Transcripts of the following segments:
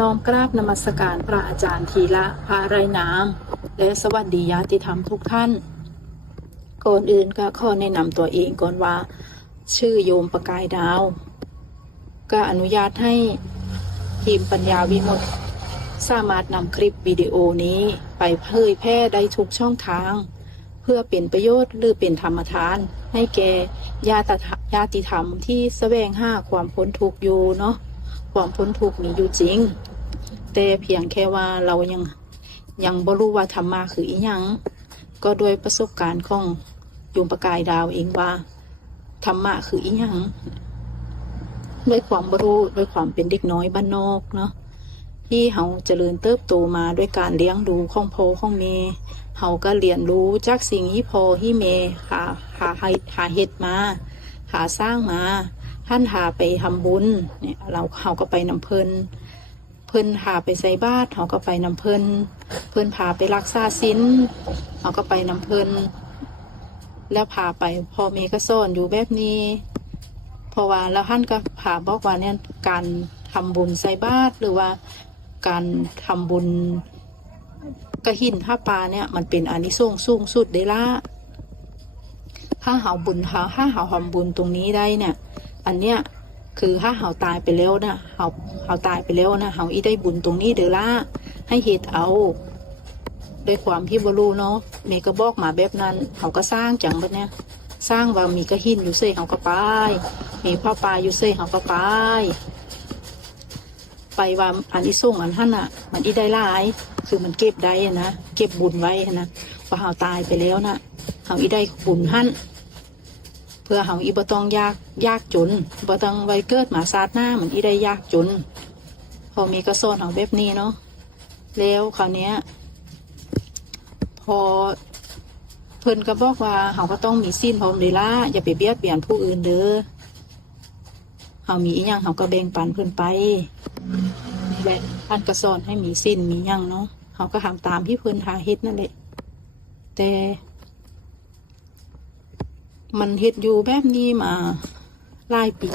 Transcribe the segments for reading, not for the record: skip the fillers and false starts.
น้อมกราบนมัสการพระอาจารย์ทีละพระไรน้ำและสวัสดีญาติธรรมทุกท่านก่อนอื่นก็ขอแนะนำตัวเองก่อนว่าชื่อโยมประกายดาวก็อนุญาตให้ทีมปัญญาวิมุตติสามารถนำคลิปวิดีโอนี้ไปเผยแพร่ได้ทุกช่องทางเพื่อเป็นประโยชน์หรือเป็นธรรมทานให้แก่ญาติธรรมที่แสวงหาความพ้นทุกข์อยู่เนาะความพ้นทุกข์มีอยู่จริงแต่เพียงแค่ว่าเรายังบ่รู้ว่าธรรมะคืออีหยังก็โดยประสบการณ์ของโยมประกายดาวเองว่าธรรมะคืออีหยังด้วยความบ่รู้ด้วยความเป็นเด็กน้อยบ้านนอกเนาะที่เฮาเจริญเติบโตมาด้วยการเลี้ยงดูของพ่อของแม่เฮาก็เรียนรู้จากสิ่งที่พ่อที่แม่หาเฮ็ดมาหาสร้างมาท่านหาไปทำบุญเนี่ยเฮาก็ไปนำเพิ่นพาไปใส่บาตรเฮาก็ไปนำเพิ่นพาไปรักษาศีลเฮาก็ไปนำเพิ่นแล้วพาไปพ่อแม่ก็สอนอยู่แบบนี้เพราะว่าแล้วท่านก็พาบอกว่าเนี่ยการทำบุญใส่บาตรหรือว่าการทำบุญกฐินผ้าป่าเนี่ยมันเป็นอานิสงส์สูงสุดเด้ล่ะถ้าเฮาทำบุญตรงนี้ได้เนี่ยอันเนี้ยคือถ้าเฮาตายไปแล้วนะเฮาตายไปแล้วนะเฮาอีได้บุญตรงนี้เด้ล่ะให้เฮ็ดเอาด้วยความที่บ่รู้เนาะแม่ก็บอกมาแบบนั้นเฮาก็สร้างจังบัดเนี่ยสร้างว่ามีกฐินอยู่เซ่เฮาก็ไปมีผ้าป่าอยู่เซ่เฮาก็ไปว่าอานิสงส์อันหั่นน่ะมันอีได้หลายคือมันเก็บได้นะเก็บบุญไว้นะพอเฮาตายไปแล้วนะเฮาอีได้บุญหั่นเพื่อเฮาอีบ่ต้องยากจนบ่ต้องไว้เกิดมาชาติหน้ามันอีได้ยากจนพอมีก็สอนเฮาแบบนี้เนาะแล้วคราวเนี้ยพอเพิ่นก็บอกว่าเฮาก็ต้องมีศีลพร้อมเด้ล่ะอย่าไปเบียดเบียนผู้อื่นเด้อเฮามีอีหยังเฮาก็แบ่งปันเพิ่นไปนี่แหละท่านก็สอนให้มีศีลมีหยังเนาะเฮาก็ทำตามที่เพิ่นหาเฮ็ดนั่นแหละแต่มันเฮ็ดอยู่แบบนี้มาหลายปี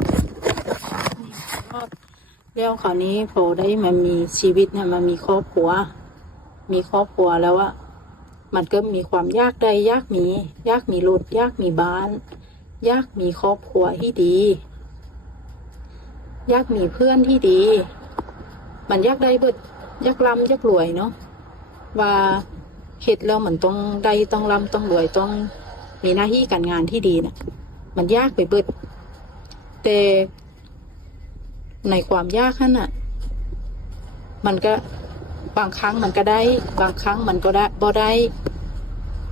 แล้วคราวนี้พอได้มามีชีวิตเนี่ยมามีครอบครัวแล้วอะมันก็มีความยากได้ยากมีรถยากมีบ้านยากมีครอบครัวที่ดียากมีเพื่อนที่ดีมันยากได้เบิดยากร่ำยากรวยเนาะว่าเฮ็ดแล้วมันต้องได้ต้องร่ำต้องรวยต้องมีหน้าที่การงานที่ดีนะมันยากไปเบิดแต่ในความยากนั้นน่ะมันก็บางครั้งมันก็ได้บางครั้งมันก็ได้บ่ได้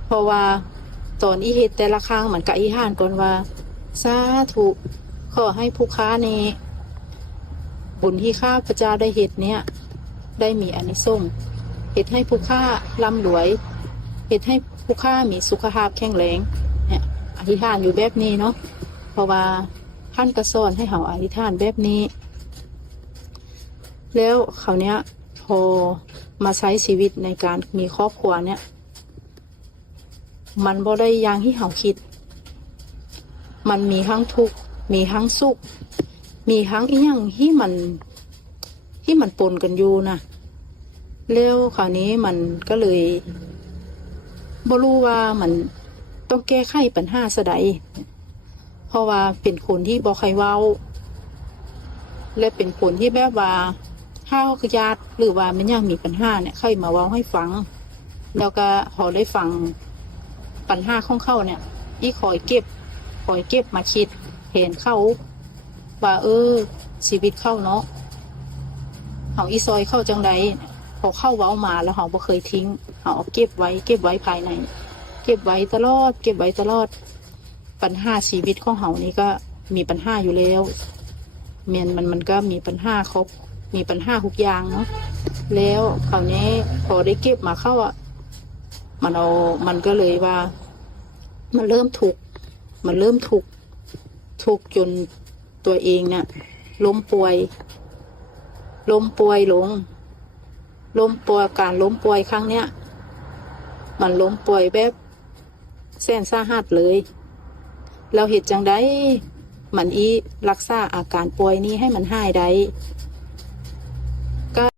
เพราะว่าตอนอีเฮ็ดแต่ละครั้งมันก็อีห่านก่อนว่าสาธุขอให้ผู้ค้าในบุญที่ข้าพเจ้าได้เฮ็ดเนี่ยได้มีอานิสงส์เฮ็ดให้ผู้ค้าร่ำรวยเฮ็ดให้ผู้ค้ามีสุขภาพแข็งแรงเนี่ยอธิษฐานอยู่แบบนี้เนาะเพราะว่าท่านก็สอนให้เฮาอธิษฐานแบบนี้แล้วคราวเนี้ยพอมาใช้ชีวิตในการมีครอบครัวเนี่ยมันบ่ได้อย่างที่เฮาคิดมันมีทั้งทุกข์มีทั้งสุขมีทั้งอีหยังที่มันปนกันอยู่นะแล้วคราวนี้มันก็เลยบ่รู้ว่ามันต้องแก้ไขปัญหาซะใดเพราะว่าเป็นคนที่บ่ค่อยเว้าและเป็นคนที่แบบว่าถ้าคือญาติหรือว่ามันยังมีปัญหาเนี่ยค่อยมาเว้าให้ฟังแล้วก็พอได้ฟังปัญหาของเขาเนี่ยอีคอยเก็บมาคิดเห็นเขาว่าชีวิตเข้าเนาะเฮาอีซอยเข้าจังใดพอเข้าเว้ามาแล้วเฮาบ่เคยทิ้งเฮาเอาเก็บไว้ภายในเก็บไว้ตลอดปัญหาชีวิตของเฮานี่ก็มีปัญหาอยู่แล้วมันก็มีปัญหาครบมีปัญหาทุกอย่างเนาะแล้วคราวนี้พอได้เก็บมาเข้าอ่ะมันก็เลยว่ามันเริ่มทุกข์จนตัวเองเนี่ยล้มป่วยการล้มป่วยครั้งเนี้ยมันล้มป่วยแบบแสนสาหัสเลยเราเหตุจังได้มันรักษาอาการป่วยนี้ให้มันหายได้